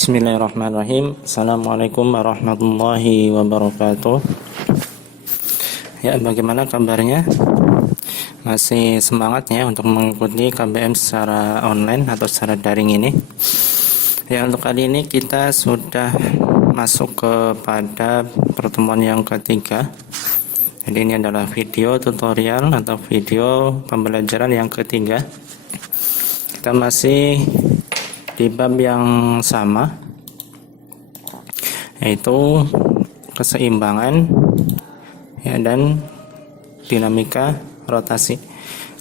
Bismillahirrahmanirrahim. Assalamualaikum warahmatullahi wabarakatuh. Ya, bagaimana kabarnya? Masih semangat ya untuk mengikuti KBM secara online atau secara daring ini? Ya, untuk kali ini kita sudah masuk kepada pertemuan yang ketiga. Jadi ini adalah video tutorial atau video pembelajaran yang ketiga. Kita masih di bab yang sama, yaitu keseimbangan ya, dan dinamika rotasi.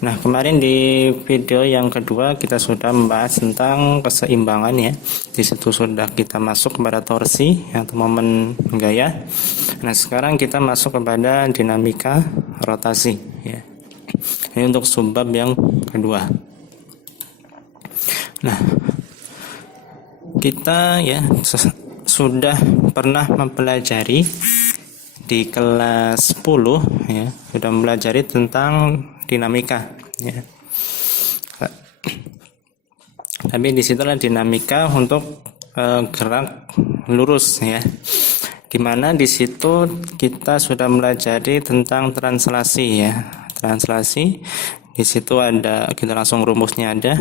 Nah, kemarin di video yang kedua kita sudah membahas tentang keseimbangan ya. Di situ sudah kita masuk kepada torsi atau momen gaya. Nah, sekarang kita masuk kepada dinamika rotasi ya. Ini untuk subbab yang kedua. Nah, kita ya sudah pernah mempelajari di kelas 10 ya, sudah mempelajari tentang dinamika ya. Tapi di situ adalah dinamika untuk gerak lurus ya. Dimana di situ kita sudah mempelajari tentang translasi ya. Translasi di situ ada, kita langsung rumusnya ada,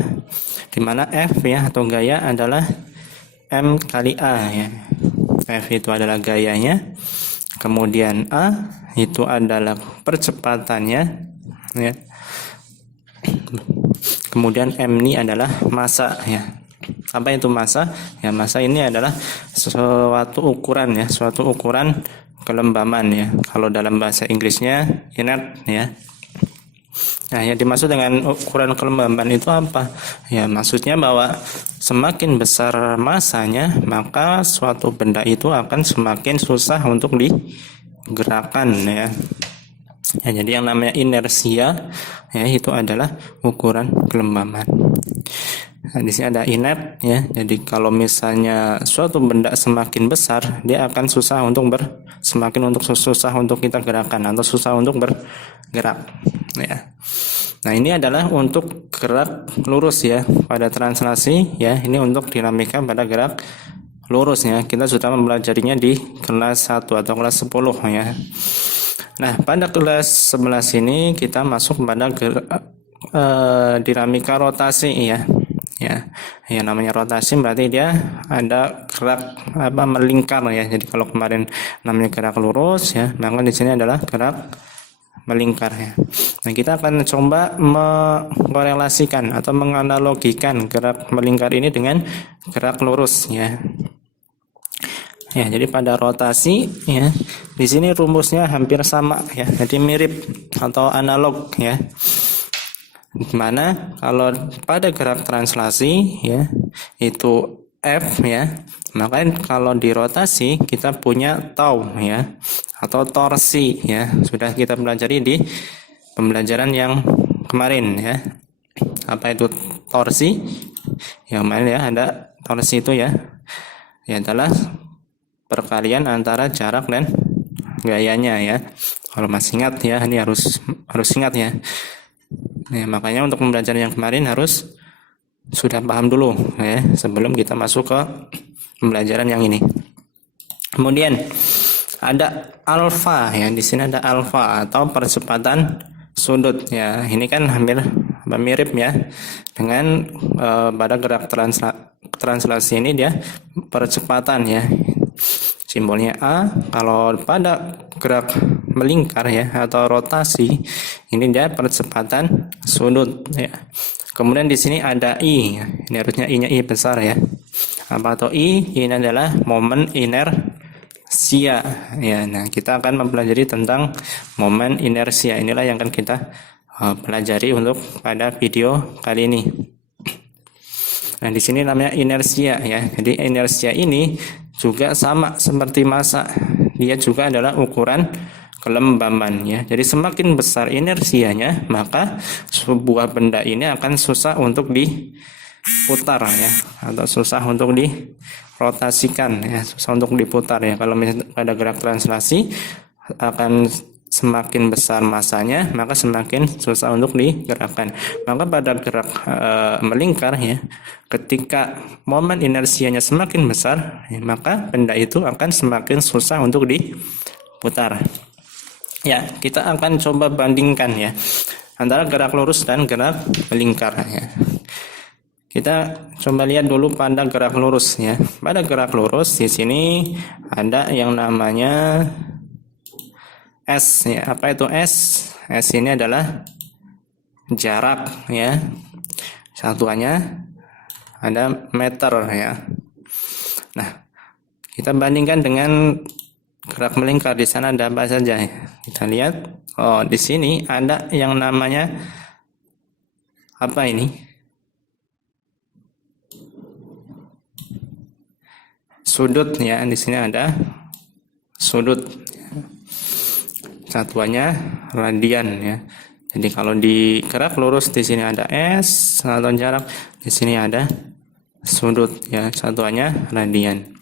dimana F ya atau gaya adalah M kali A ya. F itu adalah gayanya, kemudian A itu adalah percepatannya ya. Kemudian M ini adalah massa ya. Apa itu massa? Ya, massa ini adalah suatu ukuran ya, suatu ukuran kelembaman ya. Kalau dalam bahasa Inggrisnya inert ya. Nah, yang dimaksud dengan ukuran kelembaban itu apa? Ya, maksudnya bahwa semakin besar masanya, maka suatu benda itu akan semakin susah untuk digerakkan ya. Ya, jadi yang namanya inersia ya, itu adalah ukuran kelembaban. Nah, di sini ada inert ya. Jadi kalau misalnya suatu benda semakin besar, dia akan susah untuk semakin susah untuk kita gerakan atau susah untuk bergerak ya. Nah, ini adalah untuk gerak lurus ya pada translasi ya. Ini untuk dinamika pada gerak lurus ya. Kita sudah mempelajarinya di kelas 1 atau kelas 10 ya. Nah, pada kelas 11 ini kita masuk pada dinamika rotasi ya. Ya, yang namanya rotasi berarti dia ada gerak melingkar ya. Jadi kalau kemarin namanya gerak lurus ya, maka di sini adalah gerak melingkar ya. Nah, kita akan coba mengkorelasikan atau menganalogikan gerak melingkar ini dengan gerak lurus ya. Ya, jadi pada rotasi ya, di sini rumusnya hampir sama ya. Jadi mirip atau analog ya. Dimana kalau pada gerak translasi ya itu F ya, maka kalau di rotasi kita punya tau ya atau torsi ya. Sudah kita pelajari di pembelajaran yang kemarin ya. Apa itu torsi? Yang mana ya, ada torsi itu ya. Ya adalah perkalian antara jarak dan gayanya ya. Kalau masih ingat ya, ini harus ingat ya. Ya, makanya untuk pembelajaran yang kemarin harus sudah paham dulu ya sebelum kita masuk ke pembelajaran yang ini. Kemudian ada alfa ya, di sini ada alfa atau percepatan sudut ya. Ini kan hampir mirip ya dengan pada gerak translasi ini dia percepatan ya. Simbolnya A. Kalau pada gerak melingkar ya atau rotasi ini dia percepatan sudut ya. Kemudian di sini ada I. Ini harusnya I-nya I besar ya. Apa atau I? Ini adalah momen inersia ya. Nah, kita akan mempelajari tentang momen inersia. Inilah yang akan kita pelajari untuk pada video kali ini. Nah, di sini namanya inersia ya. Jadi inersia ini juga sama seperti massa. Dia juga adalah ukuran kelembaban ya. Jadi semakin besar inersianya, maka sebuah benda ini akan susah untuk diputar ya, atau susah untuk dirotasikan ya, susah untuk diputar ya. Kalau misalnya pada gerak translasi akan semakin besar masanya, maka semakin susah untuk digerakkan. Maka pada gerak melingkar ya, ketika momen inersianya semakin besar, ya, maka benda itu akan semakin susah untuk diputar. Ya, kita akan coba bandingkan ya antara gerak lurus dan gerak melingkar ya. Kita coba lihat dulu pada gerak lurus ya. Pada gerak lurus di sini ada yang namanya S ya. Apa itu S? S ini adalah jarak ya. Satuannya ada meter ya. Nah, kita bandingkan dengan gerak melingkar. Di sana ada apa saja? Kita lihat. Oh, di sini ada yang namanya apa ini? Sudut ya. Di sini ada sudut. Satuannya radian ya. Jadi kalau di gerak lurus di sini ada S atau jarak, di sini ada sudut ya. Satuannya radian.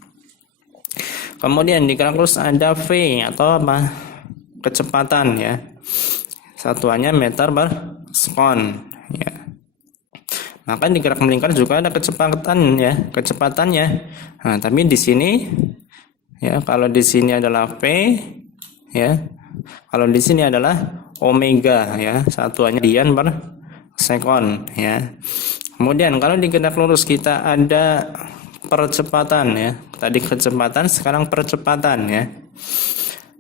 Kemudian di gerak lurus ada V atau apa? Kecepatan ya. Satuannya meter per sekon ya. Maka di gerak melingkar juga ada kecepatan ya, kecepatannya. Nah, tapi di sini ya, kalau di sini adalah V ya. Kalau di sini adalah omega ya, satuannya radian per sekon ya. Kemudian kalau di gerak lurus kita ada percepatan ya. Tadi kecepatan, sekarang percepatan ya.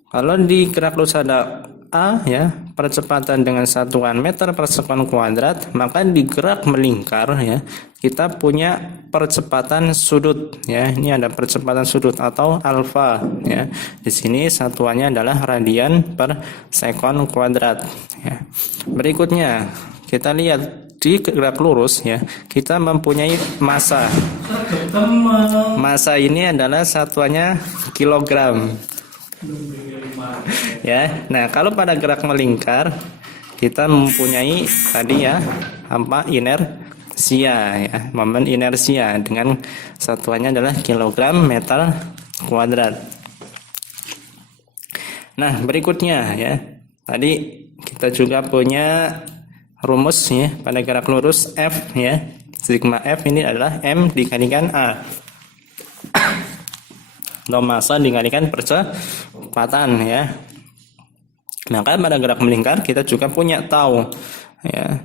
Kalau di gerak lurus ada A ya, percepatan dengan satuan meter per sekon kuadrat, maka di gerak melingkar ya, kita punya percepatan sudut ya. Ini ada percepatan sudut atau alfa ya. Di sini satuannya adalah radian per sekon kuadrat ya. Berikutnya kita lihat di gerak lurus ya, kita mempunyai massa. Massa ini adalah satuannya kilogram. Ya, nah kalau pada gerak melingkar kita mempunyai tadi ya apa inersia ya, momen inersia dengan satuannya adalah kilogram meter kuadrat. Nah berikutnya ya, tadi kita juga punya rumus ya pada gerak lurus F ya, sigma F ini adalah M dikalikan A. Atau massa dikalikan percepatan ya. Maka pada gerak melingkar kita juga punya tau ya.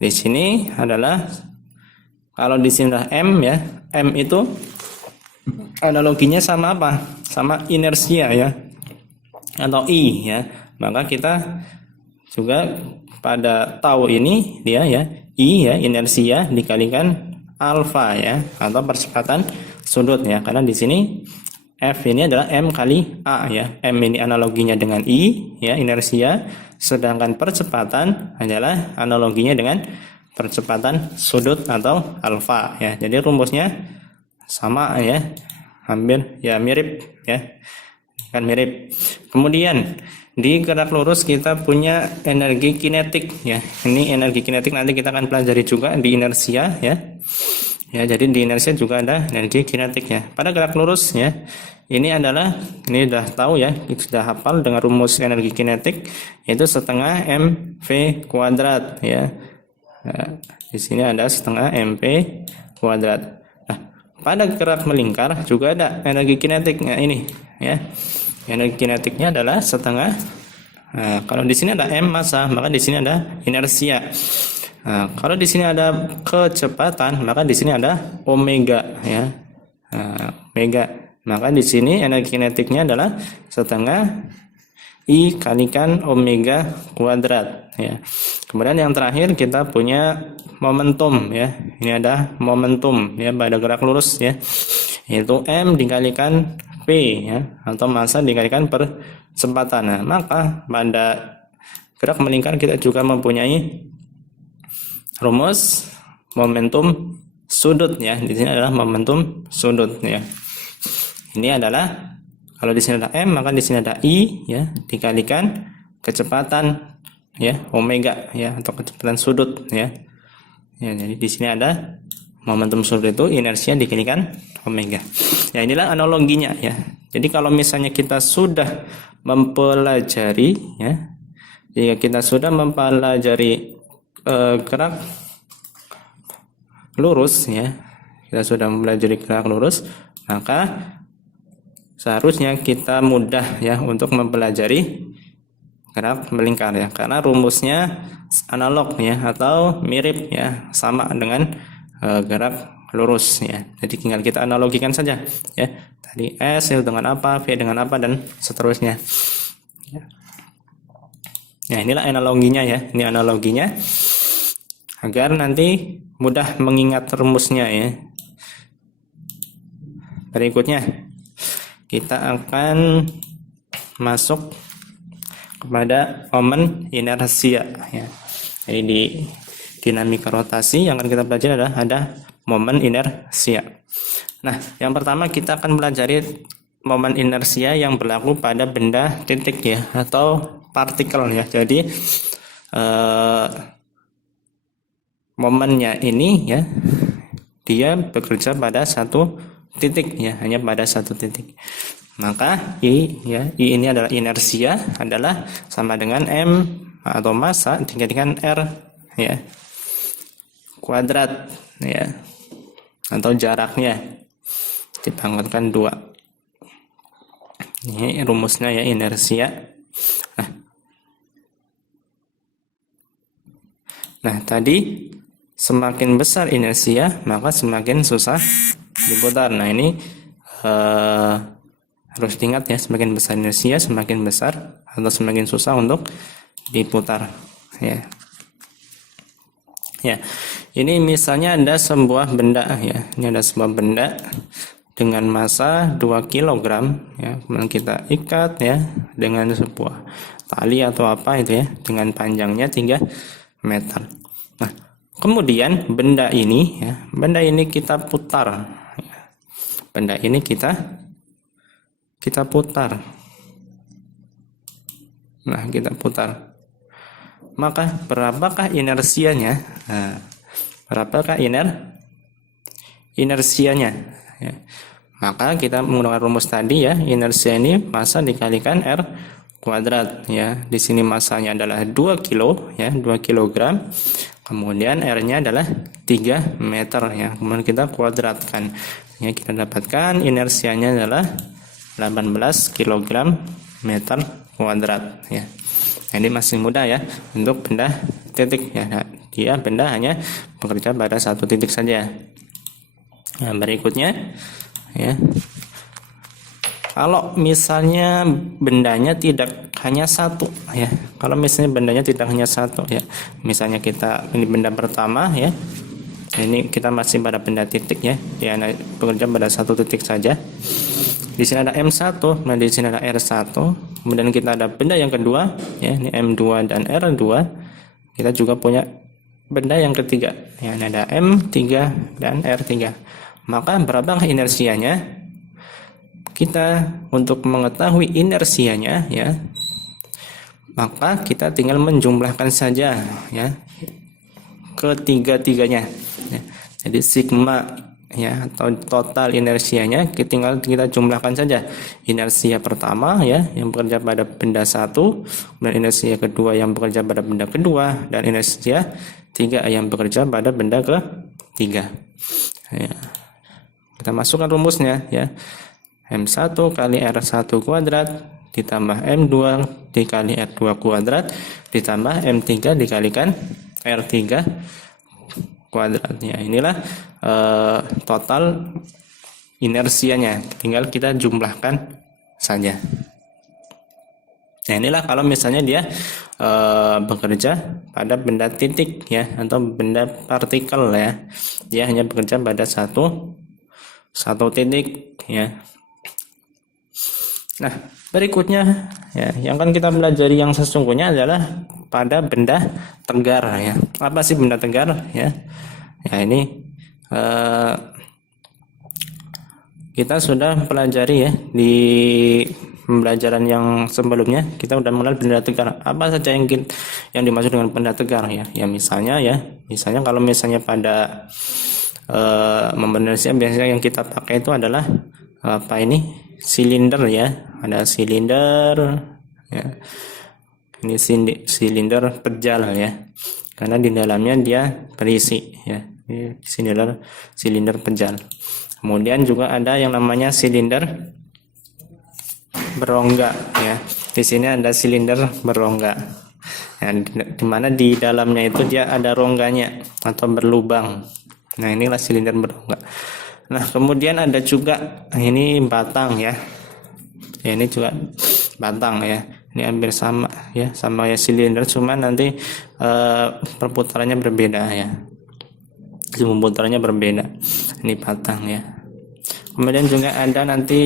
Di sini adalah kalau di sini adalah M ya. M itu analoginya sama apa? Sama inersia ya. Atau I ya. Maka kita juga pada tau ini dia ya, I ya, inersia dikalikan alfa ya, atau percepatan sudut ya. Karena di sini F ini adalah M kali A ya. M ini analoginya dengan I ya, inersia, sedangkan percepatan adalah analoginya dengan percepatan sudut atau alfa ya. Jadi rumusnya sama ya, hampir ya, mirip ya. Kan mirip. Kemudian di gerak lurus kita punya energi kinetik ya. Ini energi kinetik nanti kita akan pelajari juga di inersia ya. Ya, jadi di inersia juga ada energi kinetik ya. Pada gerak lurus ya, ini udah tahu ya, sudah hafal dengan rumus energi kinetik, yaitu setengah mv kuadrat ya. Nah, di sini ada setengah mv kuadrat. Nah, pada gerak melingkar juga ada energi kinetiknya ini ya. Energi kinetiknya adalah setengah. Nah, kalau di sini ada m massa, maka di sini ada inersia. Nah, kalau di sini ada kecepatan, maka di sini ada omega ya. Nah, omega. Maka di sini energi kinetiknya adalah setengah I kalikan omega kuadrat ya. Kemudian yang terakhir kita punya momentum ya. Ini ada momentum ya pada gerak lurus ya. Yaitu M dikalikan P ya, atau massa dikalikan percepatan. Nah, maka pada gerak melingkar kita juga mempunyai rumus momentum sudut ya. Di sini adalah momentum sudut ya. Ini adalah kalau di sini ada M, maka di sini ada I ya, dikalikan kecepatan ya, omega ya, atau kecepatan sudut ya. Ya, jadi di sini ada momentum sudut itu inersia dikalikan omega. Ya, inilah analoginya ya. Jadi kalau misalnya kita sudah mempelajari ya, jika kita sudah mempelajari gerak lurus ya, kita sudah mempelajari gerak lurus, maka seharusnya kita mudah ya untuk mempelajari gerak melingkar ya, karena rumusnya analog ya atau mirip ya, sama dengan gerak lurus ya. Jadi tinggal kita analogikan saja ya. Tadi S dengan apa, V dengan apa, dan seterusnya. Ya, inilah analoginya ya. Ini analoginya agar nanti mudah mengingat rumusnya ya. Berikutnya kita akan masuk kepada momen inersia ya. Jadi di dinamika rotasi yang akan kita pelajari adalah ada momen inersia. Nah, yang pertama kita akan pelajari momen inersia yang berlaku pada benda titik ya atau partikel ya. Jadi momennya ini ya, dia bekerja pada satu titik ya, hanya pada satu titik. Maka I ya, I ini adalah inersia, adalah sama dengan M atau massa dikalikan R ya kuadrat ya, atau jaraknya dipangkatkan 2. Ini rumusnya ya, inersia. Nah tadi semakin besar inersia maka semakin susah diputar. Nah ini harus diingat ya, semakin besar inersia semakin besar atau semakin susah untuk diputar ya. Ya, ini misalnya ada sebuah benda ya. Ini ada sebuah benda dengan massa 2 kg ya. Kemudian kita ikat ya dengan sebuah tali atau apa itu ya, dengan panjangnya 3 meter. Nah, kemudian benda ini ya, benda ini kita putar. Benda ini kita putar. Nah, kita putar. Maka berapakah inersianya? Nah, berapakah inersianya? Ya. Maka kita menggunakan rumus tadi ya, inersia ini massa dikalikan R kuadrat ya. Di sini massanya adalah 2 kilo ya, 2 kilogram. Kemudian R-nya adalah 3 meter ya. Kemudian kita kuadratkan. Ya, kita dapatkan inersianya adalah 18 kg meter kuadrat ya. Nah, ini masih mudah ya untuk benda titik ya. Nah, dia benda hanya bekerja pada satu titik saja. Nah, berikutnya ya. Kalau misalnya bendanya tidak hanya satu ya. Kalau misalnya bendanya tidak hanya satu ya. Misalnya kita ini benda pertama ya. Ini kita masih pada benda titik ya. Dia bekerja pada satu titik saja. Di sini ada M1, nah di sini ada R1. Kemudian kita ada benda yang kedua ya, ini M2 dan R2. Kita juga punya benda yang ketiga. Ya, ini ada M3 dan R3. Maka berapa inersianya? Kita untuk mengetahui inersianya ya, maka kita tinggal menjumlahkan saja ya ketiga-tiganya ya. Jadi sigma ya atau total inersianya tinggal kita jumlahkan saja. Inersia pertama ya yang bekerja pada benda satu, kemudian inersia kedua yang bekerja pada benda kedua, dan inersia tiga yang bekerja pada benda ketiga ya. Kita masukkan rumusnya ya, M1 kali R1 kuadrat ditambah M2 dikali R2 kuadrat ditambah M3 dikalikan R3 kuadratnya. Inilah total inersianya, tinggal kita jumlahkan saja. Nah, inilah kalau misalnya dia bekerja pada benda titik ya atau benda partikel ya, dia hanya bekerja pada satu titik ya. Nah, berikutnya ya, yang akan kita pelajari yang sesungguhnya adalah pada benda tegar ya. Apa sih benda tegar ya? Ya ini kita sudah pelajari ya di pembelajaran yang sebelumnya. Kita sudah mengenal benda tegar. Apa saja yang dimaksud dengan benda tegar ya? Ya misalnya kalau misalnya pada momen inersia biasanya yang kita pakai itu adalah apa ini? silinder ya, ada silinder ya. Ini silinder pejal ya, karena di dalamnya dia berisi ya. Ini silinder pejal. Kemudian juga ada yang namanya silinder berongga ya. Di sini ada silinder berongga. Ya, dimana di dalamnya itu dia ada rongganya atau berlubang. Nah, inilah silinder berongga. Nah, kemudian ada juga ini batang ya. Ya, ini juga batang ya. Ini hampir sama ya, sama ya silinder, cuman nanti perputarannya berbeda ya. Pemutarannya berbeda. Ini batang ya. Kemudian juga ada nanti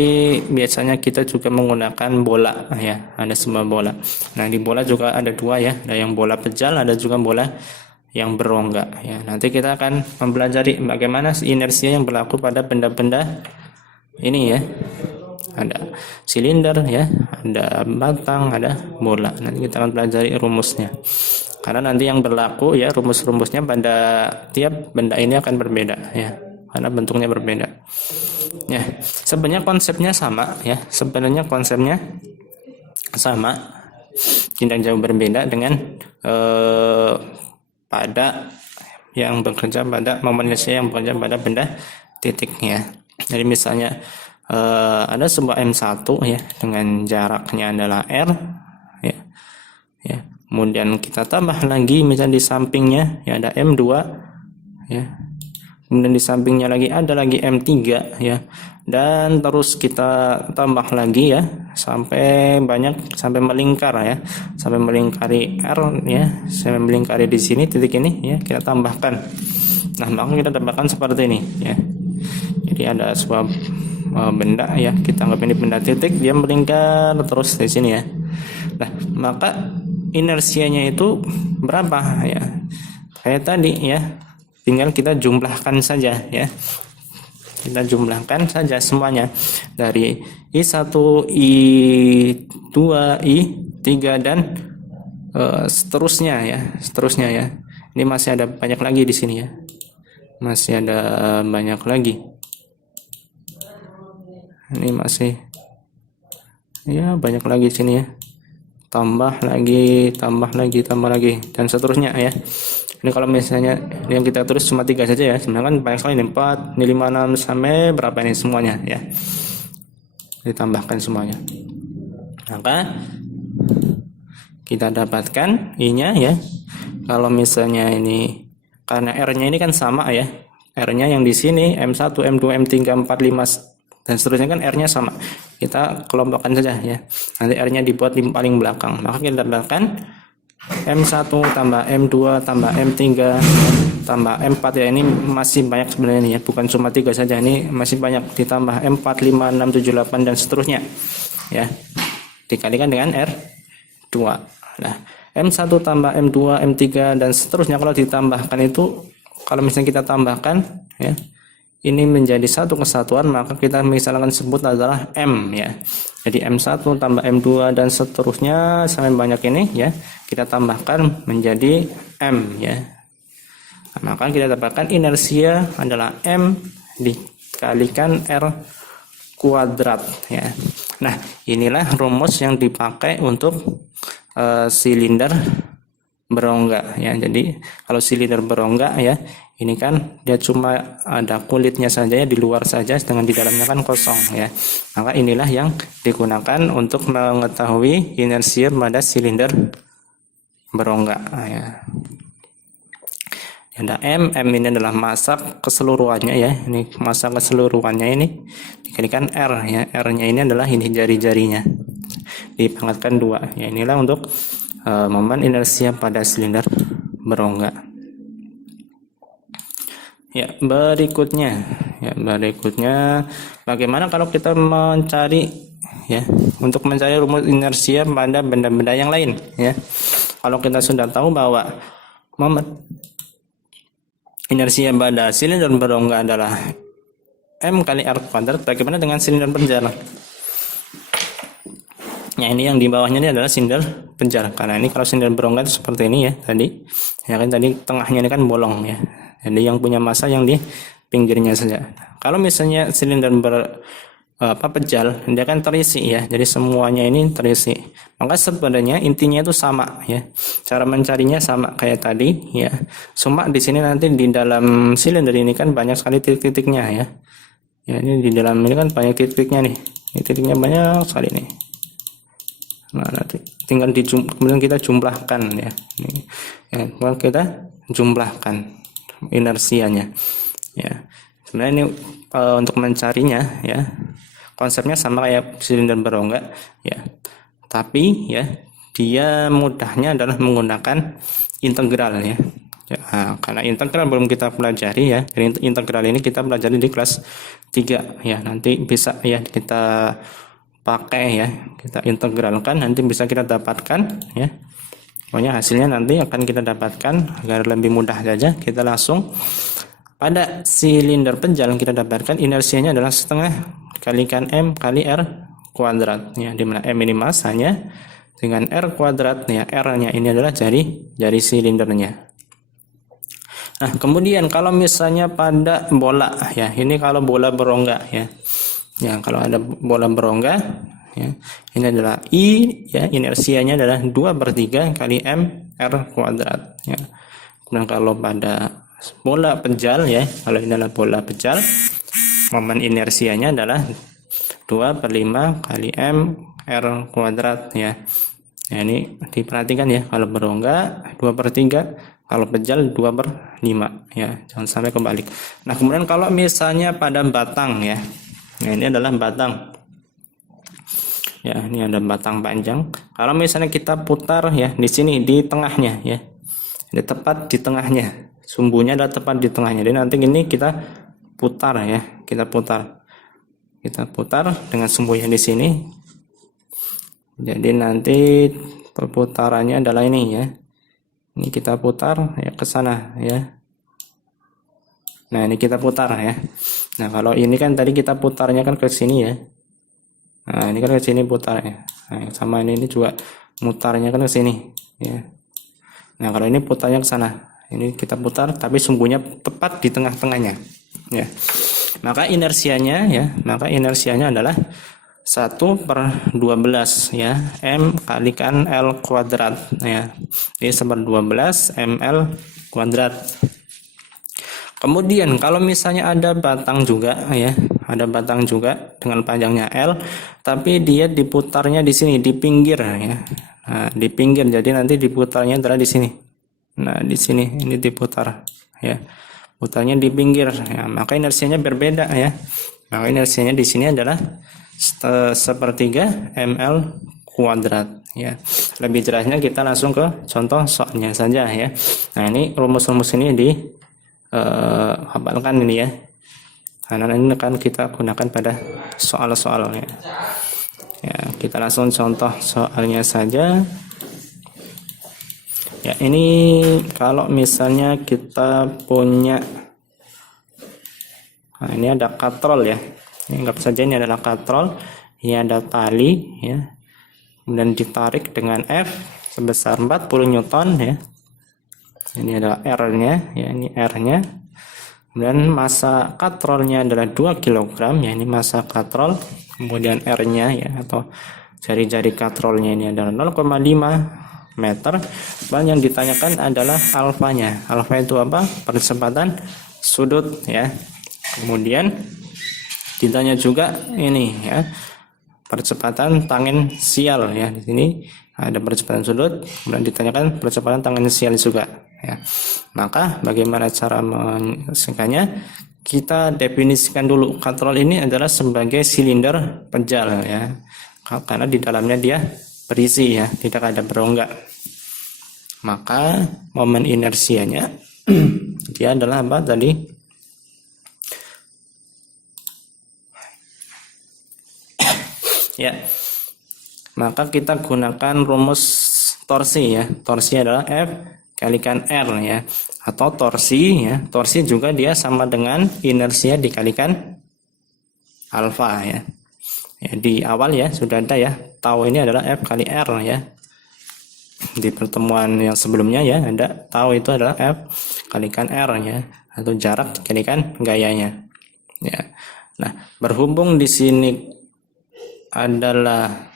biasanya kita juga menggunakan bola ya, ada sebuah bola. Nah, di bola juga ada dua ya, ada yang bola pejal, ada juga bola yang berongga ya. Nanti kita akan mempelajari bagaimana inersia yang berlaku pada benda-benda ini ya. Ada silinder ya, ada batang, ada bola. Nanti kita akan pelajari rumusnya. Karena nanti yang berlaku ya, rumus-rumusnya pada tiap benda ini akan berbeda ya, karena bentuknya berbeda. Ya, sebenarnya konsepnya sama ya, sebenarnya konsepnya sama, tidak jauh berbeda dengan pada yang bekerja pada manusia yang bekerja pada benda titiknya. Jadi misalnya ada sebuah M1 ya dengan jaraknya adalah R ya. Ya. Kemudian kita tambah lagi misalnya di sampingnya ya ada M2 ya. Kemudian di sampingnya lagi ada lagi M3 ya. Dan terus kita tambah lagi ya sampai banyak, sampai melingkar ya. Sampai melingkari R ya, sampai melingkari di sini titik ini ya, kita tambahkan. Nah, maka kita tambahkan seperti ini ya. Jadi ada sebuah benda ya, kita anggap ini benda titik, dia melingkar terus di sini ya. Nah, maka inersianya itu berapa ya? Kayak tadi ya. Tinggal kita jumlahkan saja ya. Kita jumlahkan saja semuanya dari I1, I2, I3 dan seterusnya ya, seterusnya ya. Ini masih ada banyak lagi di sini ya. Masih ada banyak lagi. Ini masih ya banyak lagi di sini ya. Tambah lagi, tambah lagi, tambah lagi dan seterusnya ya. Ini kalau misalnya yang kita tulis cuma 3 saja ya, sebenarnya kan banyak sekali nih, 4, ini 5, 6 sampai berapa ini semuanya ya. Ditambahkan semuanya. Maka kita dapatkan I-nya ya. Kalau misalnya ini karena R-nya ini kan sama ya. R-nya yang di sini M1, M2, M3, 4, 5 dan seterusnya kan R-nya sama. Kita kelompokkan saja ya. Nanti R-nya dibuat di paling belakang. Maka kita dapatkan M1 tambah M2 tambah M3 tambah M4 ya, ini masih banyak sebenarnya ini ya, bukan cuma 3 saja, ini masih banyak, ditambah M4, 5, 6, 7, 8 dan seterusnya ya, dikalikan dengan R2. Nah, M1 tambah M2, M3 dan seterusnya kalau ditambahkan itu, kalau misalnya kita tambahkan ya, ini menjadi satu kesatuan, maka kita misalkan sebut adalah M ya. Jadi M1 tambah M2 dan seterusnya sampai banyak ini ya, kita tambahkan menjadi M ya. Nah, maka kita dapatkan inersia adalah M dikalikan R kuadrat ya. Nah, inilah rumus yang dipakai untuk silinder berongga ya. Jadi kalau silinder berongga ya, ini kan dia cuma ada kulitnya saja ya, di luar saja, sedangkan di dalamnya kan kosong ya. Maka inilah yang digunakan untuk mengetahui inersia pada silinder berongga ya. Ada M ini adalah massa keseluruhannya ya. Ini massa keseluruhannya ini dikalikan R ya. R-nya ini adalah ini jari-jarinya. Dipangkatkan 2 ya. Inilah untuk momen inersia pada silinder berongga. Ya, berikutnya bagaimana kalau kita mencari ya, untuk mencari rumus inersia pada benda-benda yang lain ya. Kalau kita sudah tahu bahwa momen inersia pada silinder berongga adalah M kali R kuadrat, bagaimana dengan silinder pejal? Ya, ini yang di bawahnya ini adalah silinder pejal. Karena ini kalau silinder berongga itu seperti ini ya tadi. Ya kan tadi tengahnya ini kan bolong ya. Jadi yang punya massa yang di pinggirnya saja. Kalau misalnya silinder pejal, dia kan terisi ya. Jadi semuanya ini terisi. Maka sebenarnya intinya itu sama ya. Cara mencarinya sama kayak tadi ya. Cuma di sini nanti di dalam silinder ini kan banyak sekali titik-titiknya ya. Ya, ini di dalam ini kan banyak titik-titiknya nih. Ini titiknya banyak sekali nih. Nah, nanti tinggal kemudian kita jumlahkan ya. Ini ya, kemudian kita jumlahkan inersianya. Ya. Sebenarnya ini untuk mencarinya ya. Konsepnya sama kayak silinder berongga ya. Tapi ya dia mudahnya adalah menggunakan integral ya. Ya, karena integral belum kita pelajari ya. Jadi integral ini kita pelajari di kelas 3 ya. Nanti bisa ya kita pakai ya. Kita integralkan nanti bisa kita dapatkan ya. Pokoknya hasilnya nanti akan kita dapatkan. Agar lebih mudah saja kita langsung pada silinder pejal kita dapatkan inersianya adalah setengah kalikan M kali R kuadrat ya, di mana M ini masanya dengan R kuadrat ya, R-nya ini adalah jari silindernya. Nah, kemudian kalau misalnya pada bola ya, ini kalau bola berongga ya. Ya, kalau ada bola berongga ya, ini adalah I ya, inersianya adalah 2/3 kali M R kuadrat ya. Kemudian kalau pada bola pejal ya, kalau ini adalah bola pejal, momen inersianya adalah 2/5 kali M R kuadrat ya. Nah, ini diperhatikan ya, kalau berongga 2/3, kalau pejal 2/5 ya, jangan sampai kebalik. Nah, kemudian kalau misalnya pada batang ya, nah ini adalah batang ya, ini ada batang panjang. Kalau misalnya kita putar ya di sini di tengahnya ya, ini tepat di tengahnya, sumbunya adalah tepat di tengahnya. Jadi nanti ini kita putar ya, kita putar dengan sumbunya di sini. Jadi nanti perputarannya adalah ini ya, ini kita putar ya ke sana ya. Nah, ini kita putar ya. Nah, kalau ini kan tadi kita putarnya kan ke sini ya. Nah, ini kan ke sini putar ya. Nah, sama ini juga mutarnya kan ke sini ya. Nah, kalau ini putarnya ke sana. Ini kita putar tapi sumbunya tepat di tengah-tengahnya ya. Maka inersianya adalah 1/12 ya, M kalikan L kuadrat ya. Ini 1/12 ml kuadrat. Kemudian kalau misalnya ada batang juga ya, ada batang juga dengan panjangnya L, tapi dia diputarnya di sini di pinggir ya. Nah, di pinggir, jadi nanti diputarnya adalah di sini. Nah, di sini ini diputar ya. Putarnya di pinggir ya, maka inersianya berbeda ya. Maka inersianya di sini adalah 1/3 ml kuadrat ya. Lebih jelasnya kita langsung ke contoh soalnya saja ya. Nah, ini rumus-rumus ini di hafalkan ini ya. Karena ini akan kita gunakan pada soal-soalnya. Ya, kita langsung contoh soalnya saja. Ya, ini kalau misalnya kita punya, nah ini ada katrol ya. Ini anggap saja ini adalah katrol. Ini ada tali ya. Kemudian ditarik dengan F sebesar 40 Newton ya. Ini adalah R-nya ya, ini R-nya. Kemudian massa katrolnya adalah 2 kg ya, ini massa katrol. Kemudian R-nya ya, atau jari-jari katrolnya ini adalah 0,5 meter. Dan yang ditanyakan adalah alfanya. Alfa itu apa? Percepatan sudut ya. Kemudian ditanya juga ini ya, percepatan tangensial ya. Di sini ada percepatan sudut, kemudian ditanyakan percepatan tangensial juga ya. Maka bagaimana cara menyelesaikannya? Kita definisikan dulu. Katrol ini adalah sebagai silinder pejal ya. Karena di dalamnya dia berisi ya, tidak ada berongga. Maka momen inersianya dia adalah apa tadi? Ya. Maka kita gunakan rumus torsi ya. Torsi adalah F kalikan R ya. Atau torsi ya. Torsi juga dia sama dengan inersia dikalikan alfa ya. Ya, di awal ya sudah ada ya, tau ini adalah F kali R ya. Di pertemuan yang sebelumnya ya ada tau itu adalah F kalikan R ya, atau jarak dikalikan gayanya ya. Nah, berhubung di sini adalah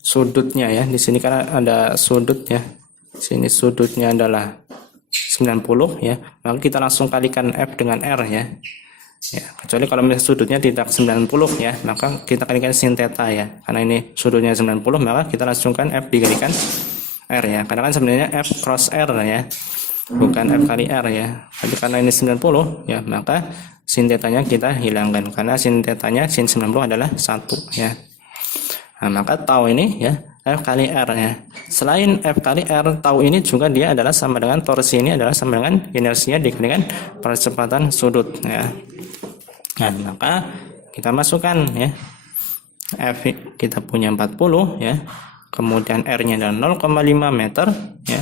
sudutnya ya, di sini kan ada sudut ya. Sini sudutnya adalah 90 ya, maka kita langsung kalikan F dengan R ya. Ya, kecuali kalau misalnya sudutnya tidak 90 ya, maka kita kalikan sin theta ya. Karena ini sudutnya 90, maka kita langsungkan F dikalikan R ya. Karena kan sebenarnya F cross R ya, bukan F kali R ya. Tapi karena ini 90 ya, maka sin tetanya kita hilangkan. Karena sin tetanya sin 90 adalah 1 ya. Nah, maka tau ini ya F kali R ya. Selain F kali R, tau ini juga dia adalah sama dengan torsi ini adalah sama dengan inersia dikalikan percepatan sudut ya. Nah, maka kita masukkan ya. F kita punya 40 ya. Kemudian R-nya adalah 0,5 meter ya.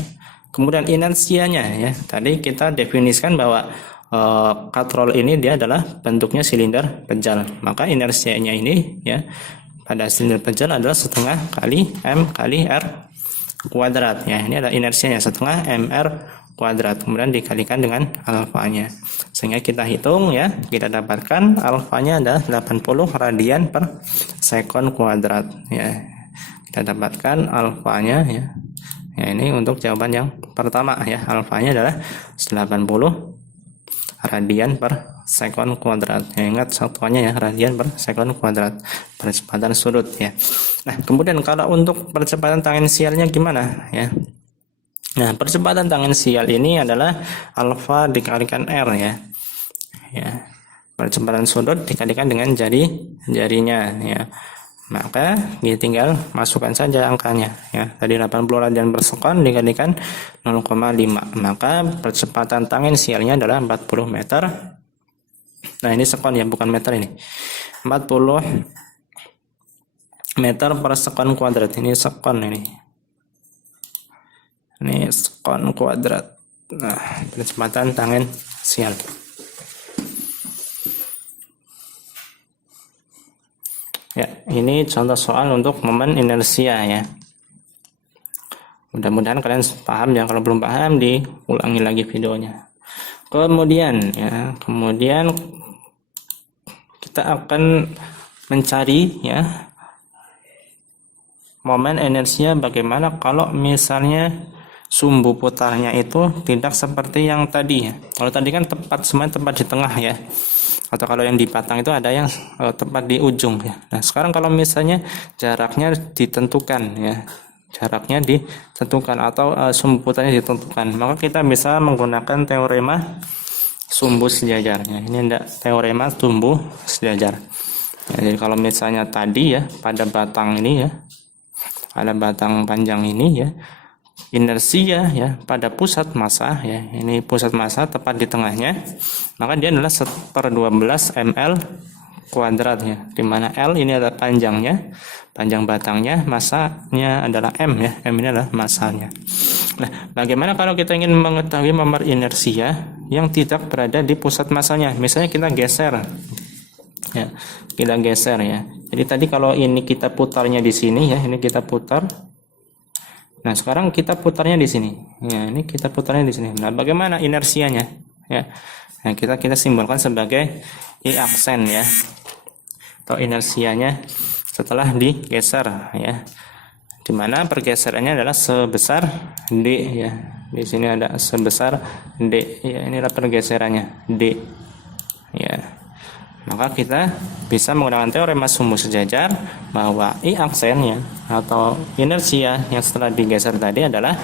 Kemudian inersianya ya. Tadi kita definisikan bahwa katrol ini dia adalah bentuknya silinder pejal. Maka inersianya ini ya pada silinder pejal adalah setengah kali M kali R kuadrat ya. Ini adalah inersianya setengah MR kuadrat, kemudian dikalikan dengan alfanya, sehingga kita hitung ya, kita dapatkan alfanya adalah 80 radian per sekon kuadrat ya. Kita dapatkan alfanya ya. Ya, ini untuk jawaban yang pertama ya, alfanya adalah 80 radian per sekon kuadrat ya. Ingat satuannya ya, radian per sekon kuadrat, percepatan sudut ya. Nah, kemudian kalau untuk percepatan tangensialnya gimana ya? Nah, percepatan tangensial ini adalah alfa dikalikan R ya. Ya. Percepatan sudut dikalikan dengan jarinya ya. Maka kita tinggal masukkan saja angkanya ya. Tadi 80 radian per sekon dikalikan 0,5. Maka percepatan tangensialnya adalah 40 meter. Nah, ini sekon ya, bukan meter ini. 40 meter per sekon kuadrat. Ini sekon ini. Ini sekon kuadrat. Nah, percepatan tangensial. Ya, ini contoh soal untuk momen inersia ya. Mudah-mudahan kalian paham ya. Kalau belum paham, diulangi lagi videonya. Kemudian kita akan mencari ya momen inersia bagaimana kalau misalnya sumbu putarnya itu tidak seperti yang tadi ya. Kalau tadi kan semuanya tepat di tengah ya. Atau kalau yang di batang itu ada yang tepat di ujung ya. Nah, sekarang kalau misalnya jaraknya ditentukan ya. Jaraknya ditentukan atau sumbu putarnya ditentukan, maka kita bisa menggunakan teorema sumbu sejajarnya. Ini ada teorema sumbu sejajar. Ya, jadi kalau misalnya tadi ya pada batang ini ya, pada batang panjang ini ya, inersia ya pada pusat massa ya, ini pusat massa tepat di tengahnya, maka dia adalah 1/12 ml kuadrat ya, dimana L ini adalah panjangnya, panjang batangnya, massanya adalah M ya, M ini adalah massanya. Nah, bagaimana kalau kita ingin mengetahui momen inersia yang tidak berada di pusat massanya? Misalnya kita geser ya, kita geser ya. Jadi tadi kalau ini kita putarnya di sini ya, ini kita putar. Nah, sekarang kita putarnya di sini. Ya, ini kita putarnya di sini. Nah, bagaimana inersianya? Ya. Nah, kita simbolkan sebagai I aksen ya. Atau inersianya setelah digeser ya. Di mana pergeserannya adalah sebesar D ya. Di sini ada sebesar D ya, inilah pergeserannya D. Ya. Maka kita bisa menggunakan teorema sumbu sejajar bahwa I aksennya atau inersia yang setelah digeser tadi adalah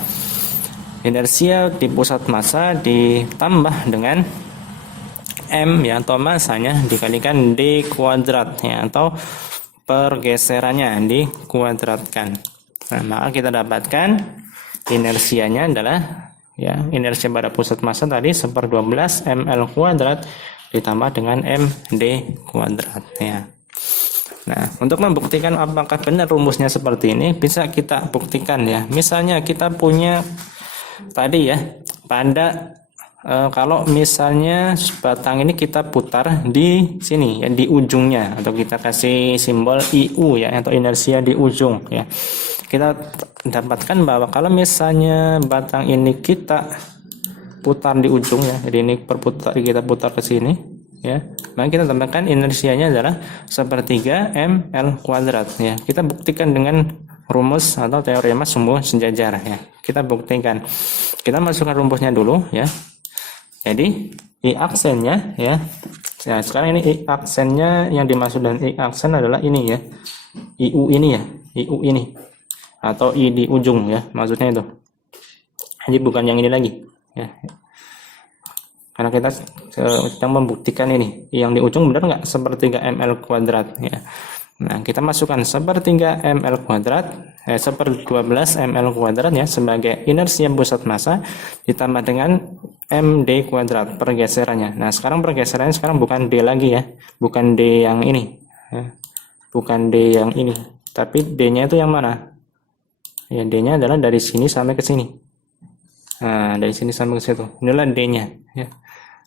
inersia di pusat massa ditambah dengan M ya, atau massanya dikalikan D kuadrat ya, atau pergeserannya dikuadratkan. Nah, maka kita dapatkan inersianya adalah ya, inersia pada pusat massa tadi 1/12 ml kuadrat ditambah dengan MD kuadrat ya. Nah, untuk membuktikan apakah benar rumusnya seperti ini, bisa kita buktikan ya. Misalnya kita punya tadi ya, pada kalau misalnya batang ini kita putar di sini ya, di ujungnya, atau kita kasih simbol IU ya, atau inersia di ujung ya. Kita dapatkan bahwa kalau misalnya batang ini kita putar di ujung ya, jadi ini kita putar ke sini ya, maka kita tambahkan inersianya adalah sepertiga ml kuadrat ya. Kita buktikan dengan rumus atau teorema sumbu sejajar ya. Kita buktikan. Kita masukkan rumusnya dulu ya. Jadi I aksennya ya. Nah, sekarang ini I aksennya yang dimaksud dengan I aksen adalah ini ya. IU ini ya. IU ini. Atau I di ujung ya, maksudnya itu. Jadi bukan yang ini lagi ya. Karena kita sedang membuktikan ini yang di ujung benar nggak sepertiga ml kuadrat ya. Nah, kita masukkan sepertiga ml kuadrat seper 12 ml kuadrat ya sebagai inersia pusat massa ditambah dengan md kuadrat pergeserannya. Nah, sekarang pergeserannya sekarang bukan d lagi ya, bukan d yang ini ya. Bukan d yang ini, tapi d-nya itu yang mana ya? D-nya adalah dari sini sampai ke sini. Nah, dari sini sampai ke situ, inilah d-nya ya.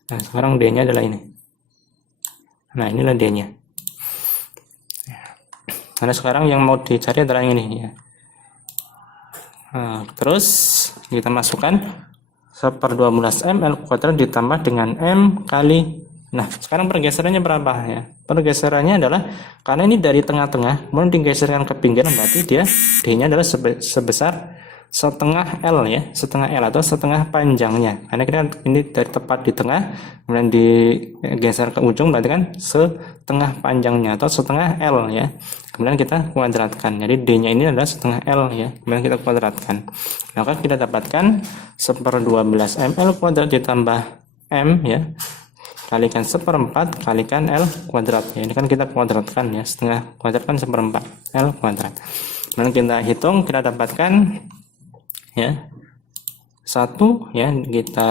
Nah, sekarang D-nya adalah ini. Nah, inilah D-nya. Karena sekarang yang mau dicari adalah yang ini ya. Nah, terus kita masukkan seper 12 ml kuadrat ditambah dengan M kali. Nah, sekarang pergeserannya berapa ya? Pergeserannya adalah karena ini dari tengah-tengah, kemudian digeserkan ke pinggir, berarti dia D-nya adalah sebesar setengah L ya, setengah L atau setengah panjangnya. Karena kita ini dari tepat di tengah, kemudian digeser ke ujung, berarti kan setengah panjangnya atau setengah L ya. Kemudian kita kuadratkan. Jadi D-nya ini adalah setengah L ya. Kemudian kita kuadratkan. Maka kita dapatkan seper 12 ml kuadrat ditambah M ya. Kalikan seperempat kalikan L kuadrat ya. Ini kan kita kuadratkan ya. Setengah kuadrat kan seperempat L kuadrat. Kemudian kita hitung, kita dapatkan ya 1 ya, kita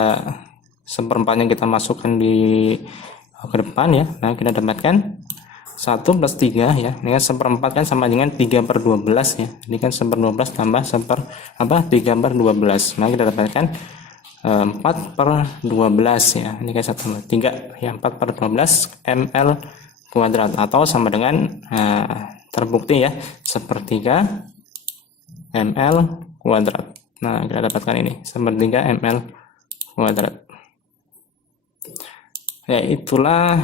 seperempatnya kita masukkan di ke depan ya. Nah, kita dapatkan 1 plus 3 ya, ini kan seperempat kan sama dengan 3/12 ya. Ini kan seper 12 tambah 3/12, maka kita dapatkan 4/12 ya. Ini kan 3 ya, 4/12 ml kuadrat atau sama dengan terbukti ya, sepertiga ml kuadrat. Nah, kita dapatkan ini sepertiga ml kuadrat. Ya, itulah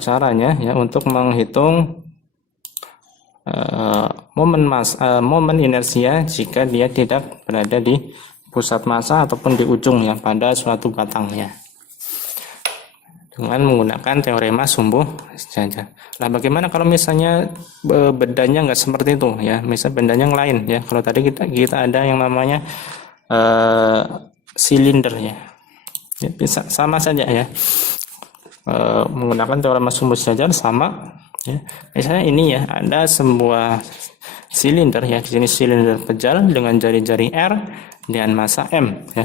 caranya ya untuk menghitung momen inersia jika dia tidak berada di pusat massa ataupun di ujung yang pada suatu batangnya, dengan menggunakan teorema sumbu sejajar. Nah, bagaimana kalau misalnya bedanya nggak seperti itu ya, misalnya bedanya yang lain ya. Kalau tadi kita ada yang namanya silinder ya, bisa sama saja ya, menggunakan teorema sumbu sejajar sama ya. Misalnya ini ya, ada sebuah silinder ya, di sini silinder pejal dengan jari-jari R dan massa M ya.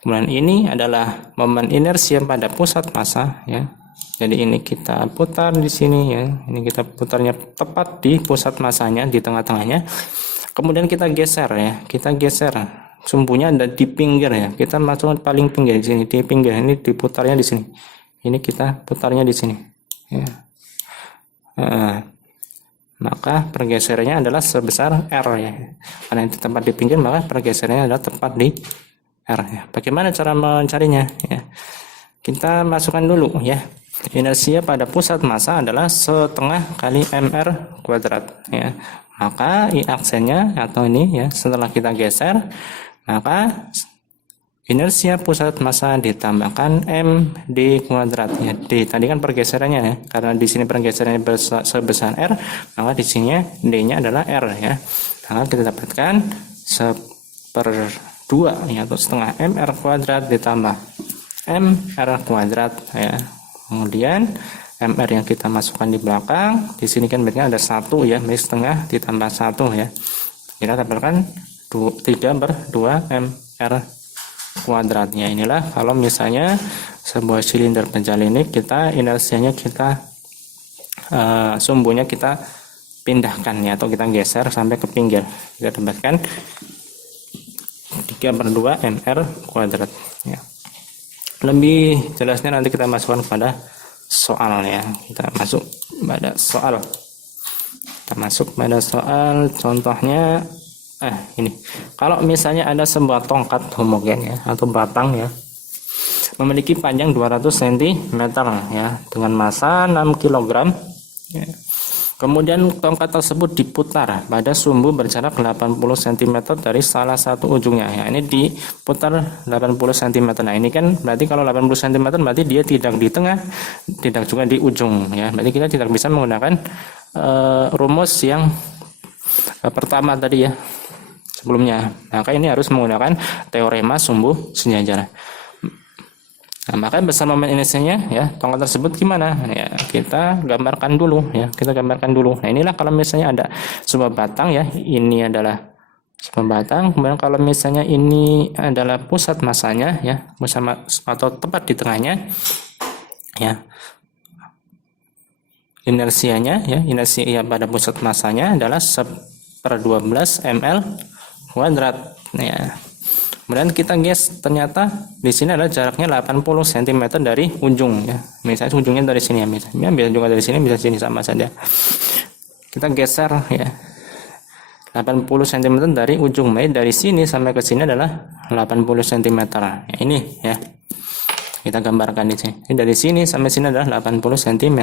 Kemudian ini adalah momen inersia pada pusat massa ya. Jadi ini kita putar di sini ya. Ini kita putarnya tepat di pusat massanya, di tengah-tengahnya. Kemudian kita geser ya. Kita geser. Sumbunya ada di pinggir ya. Kita masuk paling pinggir di sini, di pinggir. Ini diputarnya di sini. Ini kita putarnya di sini. Ya. Maka pergeserannya adalah sebesar R ya. Karena itu tempat di pinggir, maka pergeserannya adalah tepat di R ya. Bagaimana cara mencarinya ya? Kita masukkan dulu ya. Inersia pada pusat massa adalah setengah kali mr kuadrat ya. Maka I aksennya atau ini ya, setelah kita geser, maka inersia pusat massa ditambahkan md kuadrat ya. D tadi kan pergeserannya ya. Karena di sini pergeserannya sebesar R, maka di sini D-nya adalah R ya. Maka kita dapatkan 1/2 ya, atau setengah mr kuadrat ditambah mr kuadrat ya. Kemudian mr yang kita masukkan di belakang, di sini kan berarti ada 1 ya, setengah ditambah 1 ya. Kita dapatkan 3/2 mr kuadratnya. Inilah kalau misalnya sebuah silinder pejal ini kita inersianya kita sumbunya kita pindahkan ya, atau kita geser sampai ke pinggir. Kita dapatkan 3/2 mr kuadrat ya. Lebih jelasnya nanti kita masukkan pada soal ya. Kita masuk pada soal. Contohnya ini. Kalau misalnya ada sebuah tongkat homogen ya, atau batang ya. memiliki panjang 200 cm ya, dengan massa 6 kg ya. Kemudian tongkat tersebut diputar pada sumbu berjarak 80 cm dari salah satu ujungnya ya. Ini diputar 80 cm. Nah, ini kan berarti kalau 80 cm berarti dia tidak di tengah, tidak juga di ujung ya. Berarti kita tidak bisa menggunakan rumus yang pertama tadi ya, sebelumnya. Maka ini harus menggunakan teorema sumbu sejajar. Nah, maka besar momen inersianya ya, tongkat tersebut gimana? Ya, kita gambarkan dulu ya, kita gambarkan dulu. Nah, inilah kalau misalnya ada sebuah batang ya, ini adalah sebuah batang, kemudian kalau misalnya ini adalah pusat masanya ya, bersama atau tepat di tengahnya ya. Inersianya ya, inersi ya pada pusat masanya adalah 1/12 ml kuadrat ya. Kemudian kita guess ternyata di sini adalah jaraknya 80 cm dari ujung ya. Misalnya ujungnya dari sini ya, misalnya bisa juga dari sini, bisa sini, sama saja. Kita geser ya. 80 cm dari ujung, dari sini sampai ke sini adalah 80 cm. Ya, ini ya. Kita gambarkan di sini. Dari sini sampai sini adalah 80 cm.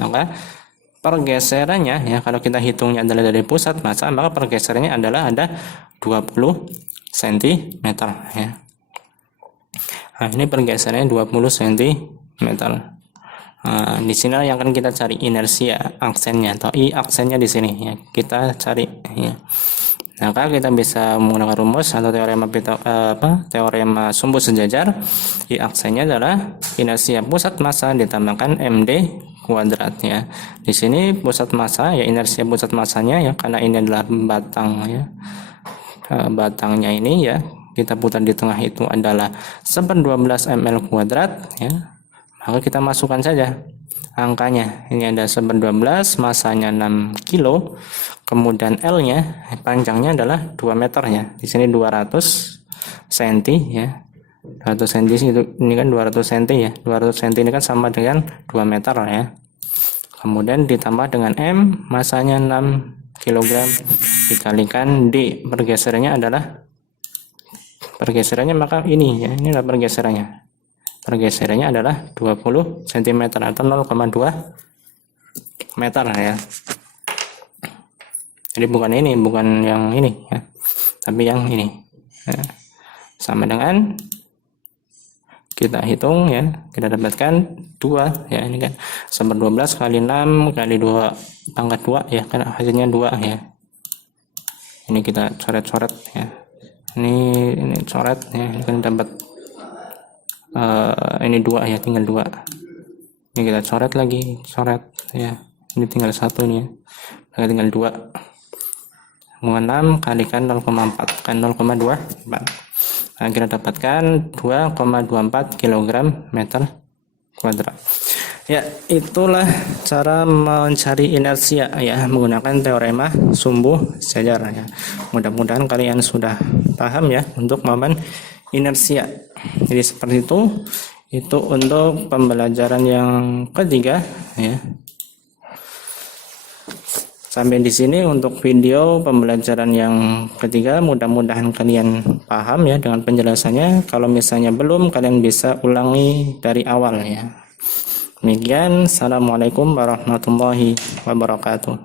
Maka pergeserannya ya, kalau kita hitungnya adalah dari pusat massa, maka pergeserannya adalah ada 20 cm ya. Nah, ini pergeserannya 20 cm. Nah, di sini yang akan kita cari inersia aksennya atau I aksennya di sini ya. Kita cari ya. Maka kita bisa menggunakan rumus atau teorema sumbu sejajar. I aksennya adalah inersia pusat massa ditambahkan MD kuadrat ya. Di sini pusat massa ya, inersia pusat massanya ya, karena ini adalah batang ya. Batangnya ini ya, kita putar di tengah itu adalah 1/12 ml kuadrat ya. Maka kita masukkan saja angkanya. Ini ada 1/12, masanya 6 kilo, kemudian L nya panjangnya adalah 2 meter ya. Di sini 200 cm ya. 200 cm itu, ini kan 200 cm ya. 200 cm ini kan sama dengan 2 meter ya. Kemudian ditambah dengan M, masanya 6 kg dikalikan D, pergeserannya maka ini ya, inilah pergeserannya adalah 20 cm atau 0,2 meter ya. Jadi bukan yang ini ya, tapi yang ini ya. Sama dengan kita hitung ya, kita dapatkan 2 ya, ini kan 1/12 kali 6 kali 2 pangkat 2 ya, kan hasilnya 2 ya. Ini kita coret-coret ya, ini coret ya, ini kan dapat ini 2 ya, tinggal 2. Ini kita coret lagi, coret ya, ini tinggal 1 nih ya, tinggal 2. 6 kalikan 0,4 kan 0,24. Nah, kita dapatkan 2,24 kg meter kuadrat. Ya, itulah cara mencari inersia ya, menggunakan teorema sumbu sejajar ya. Mudah-mudahan kalian sudah paham ya untuk momen inersia. Jadi seperti itu. Itu untuk pembelajaran yang ketiga ya. Sampai di sini untuk video pembelajaran yang ketiga. Mudah-mudahan kalian paham ya dengan penjelasannya. Kalau misalnya belum, kalian bisa ulangi dari awal ya. Demikian, assalamualaikum warahmatullahi wabarakatuh.